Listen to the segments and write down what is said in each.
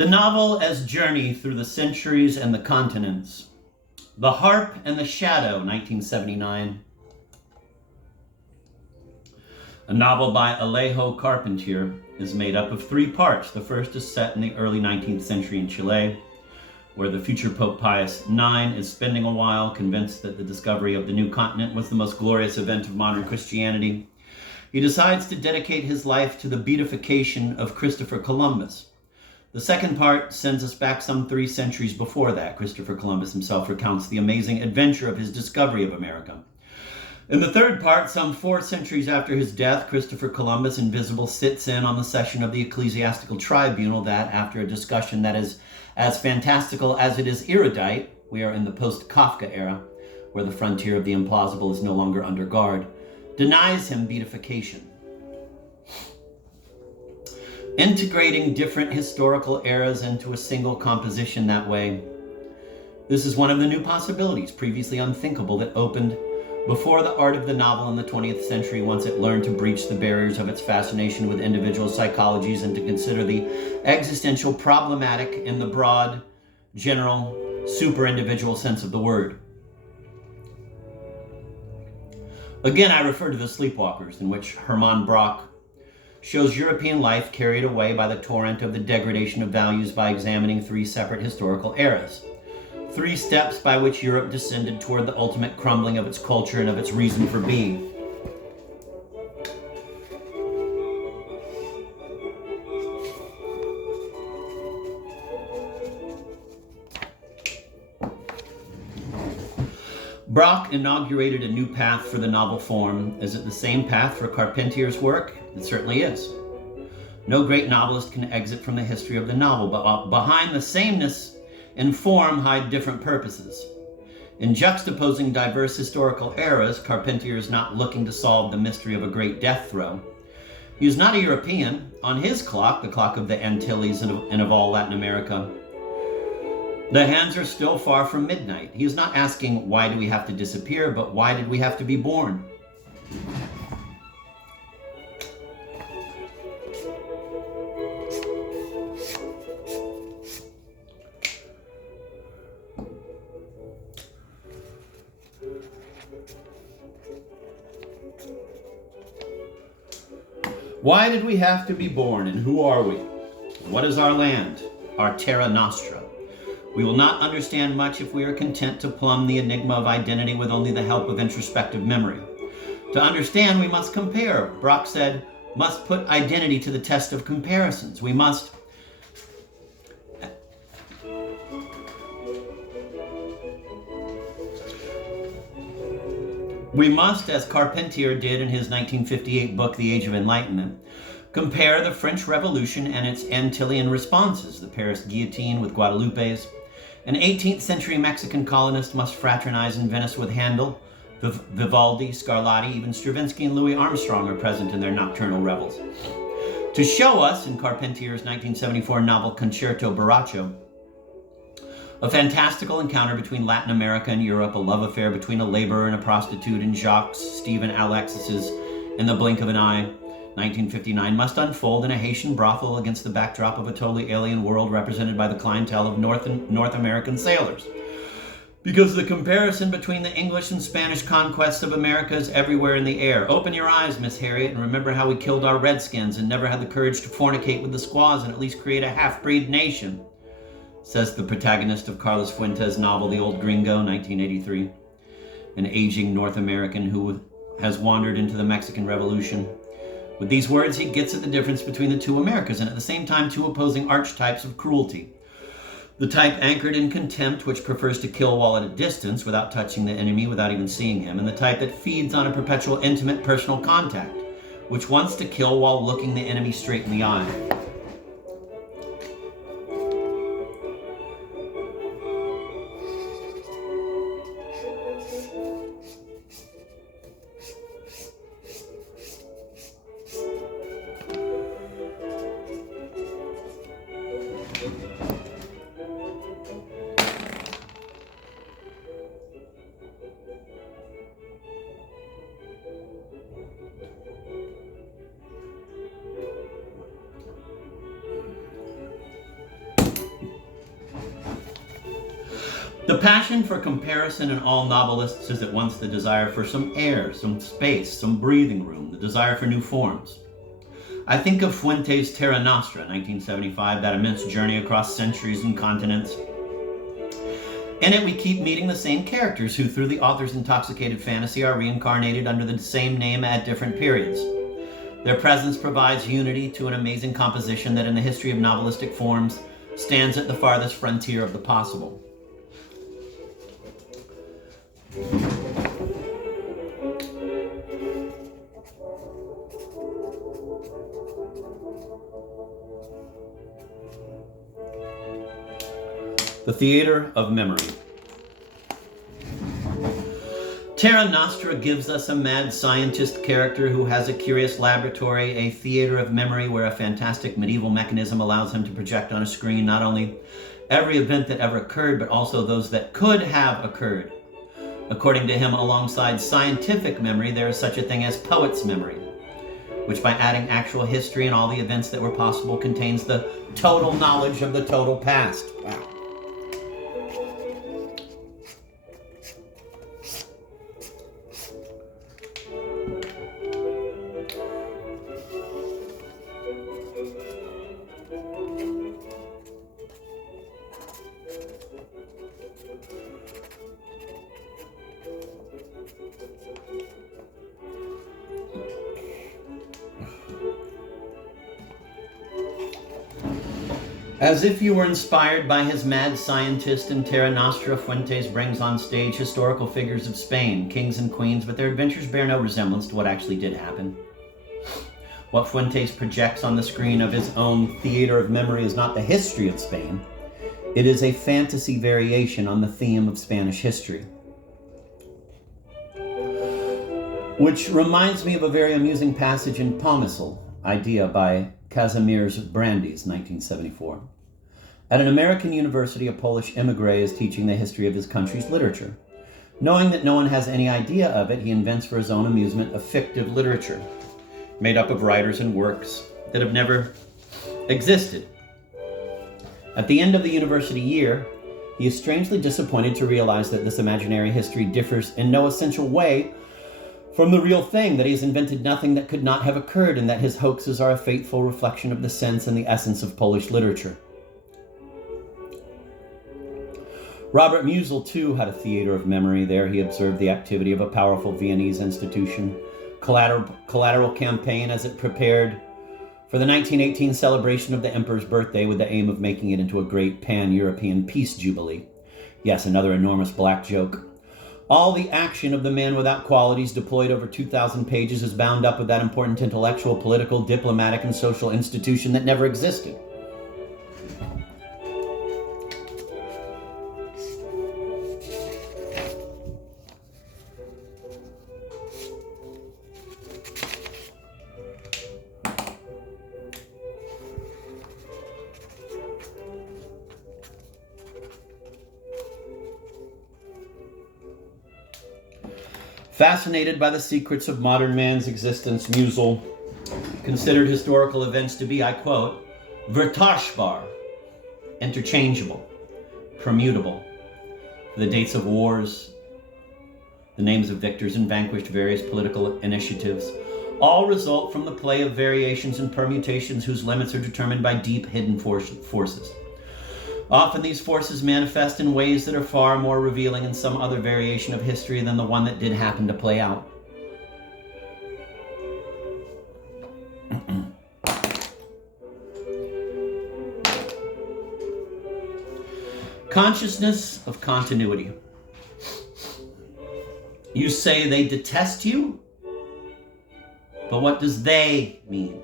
The novel as journey through the centuries and the continents. The Harp and the Shadow, 1979. A novel by Alejo Carpentier is made up of 3 parts. The first is set in the early 19th century in Chile, where the future Pope Pius IX is spending a while convinced that the discovery of the new continent was the most glorious event of modern Christianity. He decides to dedicate his life to the beatification of Christopher Columbus. The second part sends us back some 3 centuries before that. Christopher Columbus himself recounts the amazing adventure of his discovery of America. In the third part, some 4 centuries after his death, Christopher Columbus, invisible, sits in on the session of the ecclesiastical tribunal that, after a discussion that is as fantastical as it is erudite, we are in the post-Kafka era, where the frontier of the implausible is no longer under guard, denies him beatification. Integrating different historical eras into a single composition that way. This is one of the new possibilities, previously unthinkable, that opened before the art of the novel in the 20th century once it learned to breach the barriers of its fascination with individual psychologies and to consider the existential problematic in the broad, general, super-individual sense of the word. Again, I refer to The Sleepwalkers, in which Hermann Brock shows European life carried away by the torrent of the degradation of values by examining 3 separate historical eras. 3 steps by which Europe descended toward the ultimate crumbling of its culture and of its reason for being. Brock inaugurated a new path for the novel form. Is it the same path for Carpentier's work? It certainly is. No great novelist can exit from the history of the novel, but behind the sameness in form hide different purposes. In juxtaposing diverse historical eras, Carpentier is not looking to solve the mystery of a great death throw. He is not a European. On his clock, the clock of the Antilles and of all Latin America, the hands are still far from midnight. He is not asking, why do we have to disappear, but why did we have to be born? Why did we have to be born, and who are we? What is our land, our terra nostra? We will not understand much if we are content to plumb the enigma of identity with only the help of introspective memory. To understand, we must compare. Brock said, must put identity to the test of comparisons. We must as Carpentier did in his 1958 book, The Age of Enlightenment, compare the French Revolution and its Antillean responses, the Paris guillotine with Guadalupe's. An 18th century Mexican colonist must fraternize in Venice with Handel. Vivaldi, Scarlatti, even Stravinsky and Louis Armstrong are present in their nocturnal revels. To show us, in Carpentier's 1974 novel Concerto Borracho, a fantastical encounter between Latin America and Europe, a love affair between a laborer and a prostitute in Jacques, Stephen Alexis's In the Blink of an Eye, 1959, must unfold in a Haitian brothel against the backdrop of a totally alien world represented by the clientele of North American sailors. Because the comparison between the English and Spanish conquests of America is everywhere in the air. Open your eyes, Miss Harriet, and remember how we killed our redskins and never had the courage to fornicate with the squaws and at least create a half-breed nation, says the protagonist of Carlos Fuentes' novel, The Old Gringo, 1983. An aging North American who has wandered into the Mexican Revolution. With these words, he gets at the difference between the 2 Americas and at the same time 2 opposing archetypes of cruelty. The type anchored in contempt, which prefers to kill while at a distance without touching the enemy, without even seeing him, and the type that feeds on a perpetual intimate personal contact, which wants to kill while looking the enemy straight in the eye. The passion for comparison in all novelists is at once the desire for some air, some space, some breathing room, the desire for new forms. I think of Fuentes' Terra Nostra, 1975, that immense journey across centuries and continents. In it, we keep meeting the same characters who, through the author's intoxicated fantasy, are reincarnated under the same name at different periods. Their presence provides unity to an amazing composition that in the history of novelistic forms stands at the farthest frontier of the possible. The Theater of Memory. Terra Nostra gives us a mad scientist character who has a curious laboratory, a theater of memory where a fantastic medieval mechanism allows him to project on a screen not only every event that ever occurred, but also those that could have occurred. According to him, alongside scientific memory, there is such a thing as poet's memory, which by adding actual history and all the events that were possible contains the total knowledge of the total past. Wow. As if you were inspired by his mad scientist in Terra Nostra, Fuentes brings on stage historical figures of Spain, kings and queens, but their adventures bear no resemblance to what actually did happen. What Fuentes projects on the screen of his own theater of memory is not the history of Spain. It is a fantasy variation on the theme of Spanish history. Which reminds me of a very amusing passage in Pomysl, Idea by Kazimierz Brandes, 1974. At an American university, a Polish immigrant is teaching the history of his country's literature. Knowing that no one has any idea of it, he invents for his own amusement a fictive literature, made up of writers and works that have never existed. At the end of the university year, he is strangely disappointed to realize that this imaginary history differs in no essential way from the real thing, that he has invented nothing that could not have occurred, and that his hoaxes are a faithful reflection of the sense and the essence of Polish literature. Robert Musil, too, had a theater of memory. There he observed the activity of a powerful Viennese institution, Collateral Campaign, as it prepared for the 1918 celebration of the emperor's birthday with the aim of making it into a great pan-European peace jubilee. Yes, another enormous black joke. All the action of the man without qualities, deployed over 2,000 pages, is bound up with that important intellectual, political, diplomatic, and social institution that never existed. Fascinated by the secrets of modern man's existence, Musil considered historical events to be, I quote, vertauschbar, interchangeable, permutable. The dates of wars, the names of victors and vanquished, various political initiatives, all result from the play of variations and permutations whose limits are determined by deep hidden forces. Often these forces manifest in ways that are far more revealing in some other variation of history than the one that did happen to play out. Consciousness of continuity. You say they detest you, but what does they mean?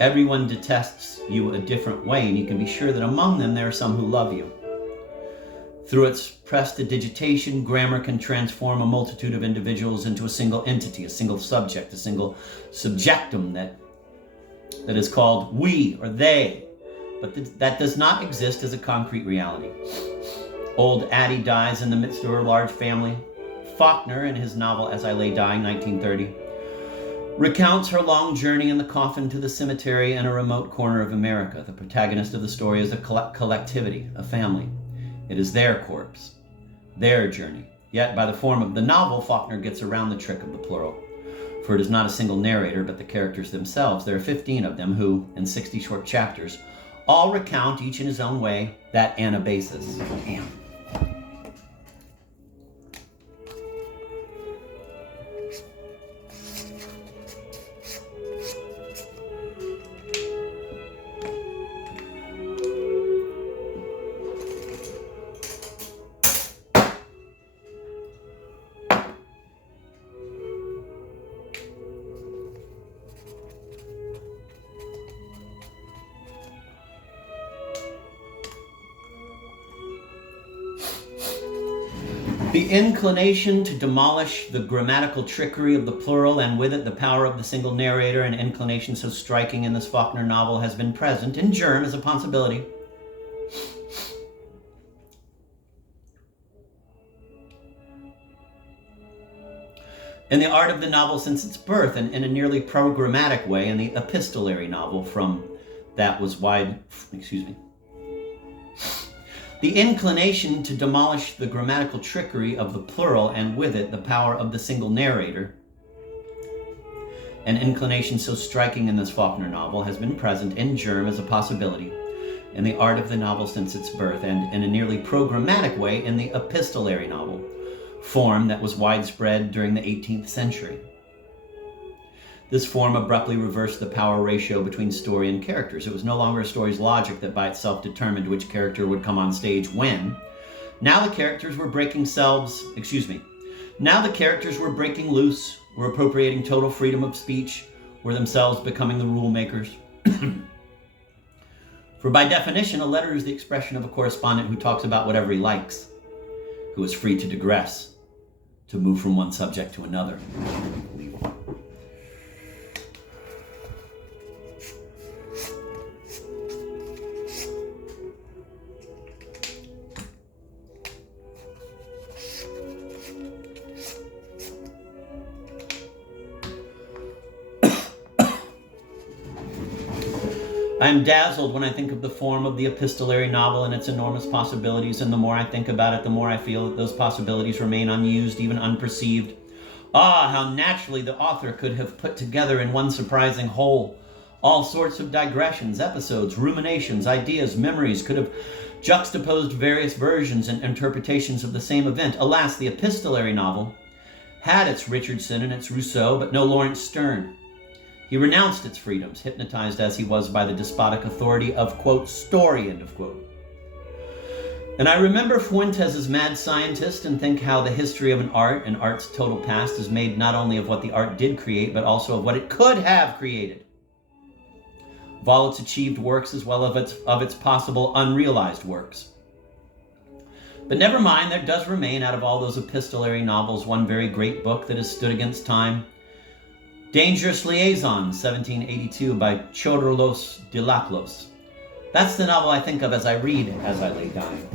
Everyone detests you a different way, and you can be sure that among them there are some who love you. Through its prestidigitation, grammar can transform a multitude of individuals into a single entity, a single subject, a single subjectum that is called we or they, but that does not exist as a concrete reality. Old Addie dies in the midst of her large family. Faulkner, in his novel As I Lay Dying, 1930, recounts her long journey in the coffin to the cemetery in a remote corner of America. The protagonist of the story is a collectivity, a family. It is their corpse, their journey. Yet by the form of the novel, Faulkner gets around the trick of the plural. For it is not a single narrator, but the characters themselves. There are 15 of them who, in 60 short chapters, all recount, each in his own way, that Anabasis. Damn. The inclination to demolish the grammatical trickery of the plural, and with it the power of the single narrator, an inclination so striking in this Faulkner novel, has been present in germ as a possibility. In the art of the novel since its birth, and in a nearly programmatic way in the epistolary novel from that was The inclination to demolish the grammatical trickery of the plural, and with it the power of the single narrator, an inclination so striking in this Faulkner novel, has been present in germ as a possibility in the art of the novel since its birth, and in a nearly programmatic way in the epistolary novel, form that was widespread during the 18th century. This form abruptly reversed the power ratio between story and characters. It was no longer a story's logic that by itself determined which character would come on stage when. Now the characters were breaking loose, were appropriating total freedom of speech, were themselves becoming the rule makers. For by definition, a letter is the expression of a correspondent who talks about whatever he likes, who is free to digress, to move from one subject to another. I am dazzled when I think of the form of the epistolary novel and its enormous possibilities, and the more I think about it, the more I feel that those possibilities remain unused, even unperceived. Ah, how naturally the author could have put together in one surprising whole all sorts of digressions, episodes, ruminations, ideas, memories, could have juxtaposed various versions and interpretations of the same event. Alas, the epistolary novel had its Richardson and its Rousseau, but no Lawrence Sterne. He renounced its freedoms, hypnotized as he was by the despotic authority of, quote, story, end of quote. And I remember Fuentes' mad scientist and think how the history of an art and art's total past is made not only of what the art did create, but also of what it could have created. Of all its achieved works as well as of its possible unrealized works. But never mind, there does remain out of all those epistolary novels one very great book that has stood against time. Dangerous Liaisons, 1782, by Chorrolos de Laclos. That's the novel I think of as I read As I Lay Dying.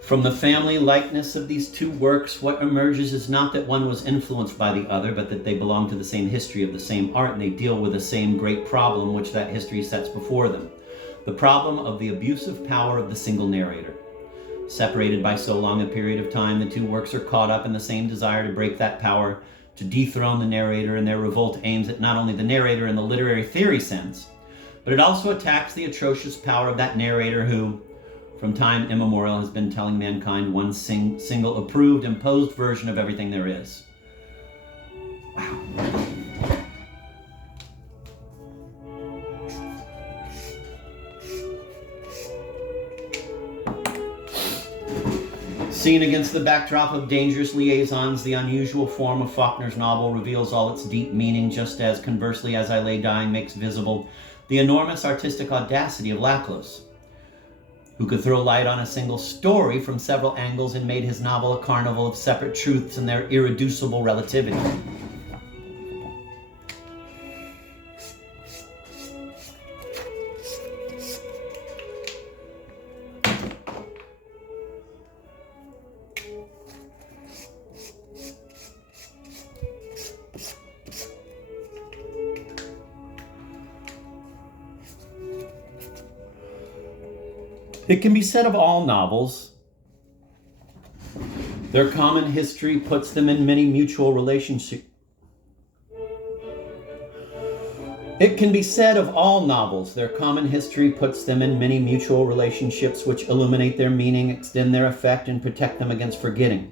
From the family likeness of these two works, what emerges is not that one was influenced by the other, but that they belong to the same history of the same art, and they deal with the same great problem which that history sets before them. The problem of the abusive power of the single narrator. Separated by so long a period of time, the two works are caught up in the same desire to break that power, to dethrone the narrator, and their revolt aims at not only the narrator in the literary theory sense, but it also attacks the atrocious power of that narrator who, from time immemorial, has been telling mankind one single approved, imposed version of everything there is. Wow. Seen against the backdrop of Dangerous Liaisons, the unusual form of Faulkner's novel reveals all its deep meaning, just as, conversely, As I Lay Dying makes visible the enormous artistic audacity of Laclos, who could throw light on a single story from several angles and made his novel a carnival of separate truths and their irreducible relativity. It can be said of all novels, their common history puts them in many mutual relationships. It can be said of all novels, their common history puts them in many mutual relationships which illuminate their meaning, extend their effect, and protect them against forgetting.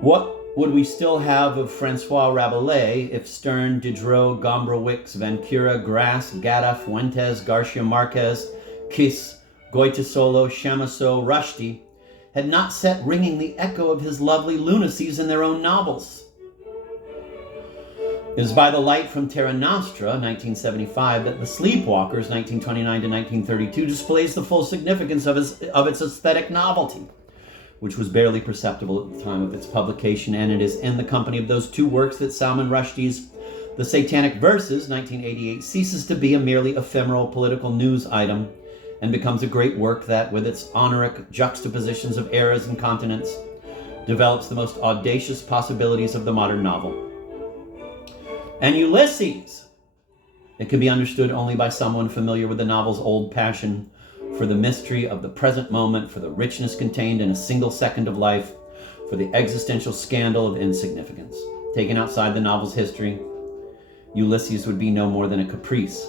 What would we still have of Francois Rabelais if Sterne, Diderot, Gombrowicz, Vancouver, Grasse, Gatta, Fuentes, Garcia Marquez, Kiss, Goytisolo, Chamisso, Rushdie had not set ringing the echo of his lovely lunacies in their own novels? It is by the light from Terra Nostra, 1975, that The Sleepwalkers, 1929 to 1932, displays the full significance of its aesthetic novelty, which was barely perceptible at the time of its publication, and it is in the company of those two works that Salman Rushdie's The Satanic Verses, 1988, ceases to be a merely ephemeral political news item and becomes a great work that, with its honorific juxtapositions of eras and continents, develops the most audacious possibilities of the modern novel. And Ulysses! It can be understood only by someone familiar with the novel's old passion for the mystery of the present moment, for the richness contained in a single second of life, for the existential scandal of insignificance. Taken outside the novel's history, Ulysses would be no more than a caprice,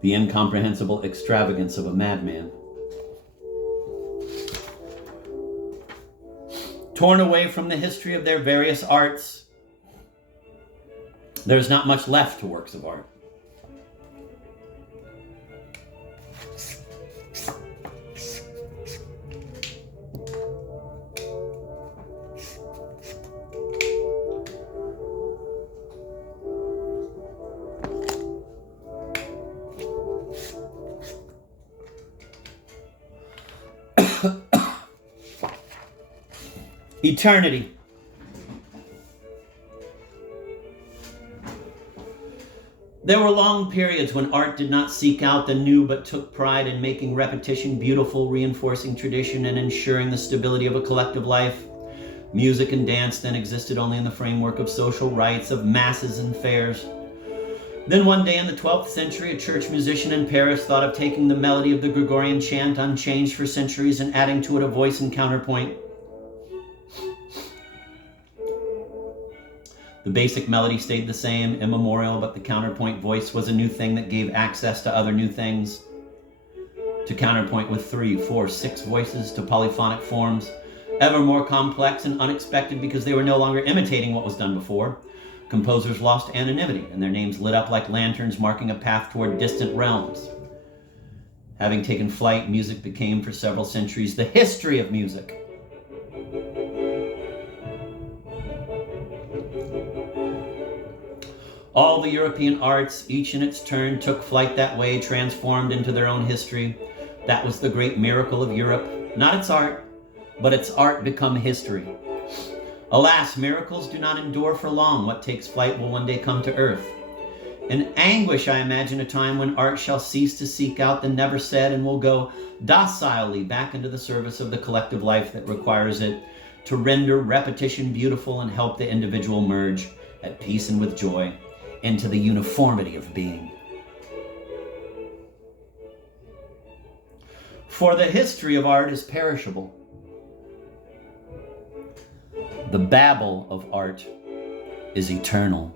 the incomprehensible extravagance of a madman. Torn away from the history of their various arts, there is not much left to works of art. Eternity. There were long periods when art did not seek out the new but took pride in making repetition beautiful, reinforcing tradition and ensuring the stability of a collective life. Music and dance then existed only in the framework of social rites, of masses and fairs. Then one day in the 12th century, a church musician in Paris thought of taking the melody of the Gregorian chant, unchanged for centuries, and adding to it a voice and counterpoint. The basic melody stayed the same, immemorial, but the counterpoint voice was a new thing that gave access to other new things. To counterpoint with 3, 4, 6 voices, to polyphonic forms, ever more complex and unexpected because they were no longer imitating what was done before. Composers lost anonymity, and their names lit up like lanterns marking a path toward distant realms. Having taken flight, music became, for several centuries, the history of music. All the European arts, each in its turn, took flight that way, transformed into their own history. That was the great miracle of Europe. Not its art, but its art become history. Alas, miracles do not endure for long. What takes flight will one day come to earth. In anguish, I imagine a time when art shall cease to seek out the never said and will go docilely back into the service of the collective life that requires it, to render repetition beautiful and help the individual merge, at peace and with joy, into the uniformity of being. For the history of art is perishable. The babble of art is eternal.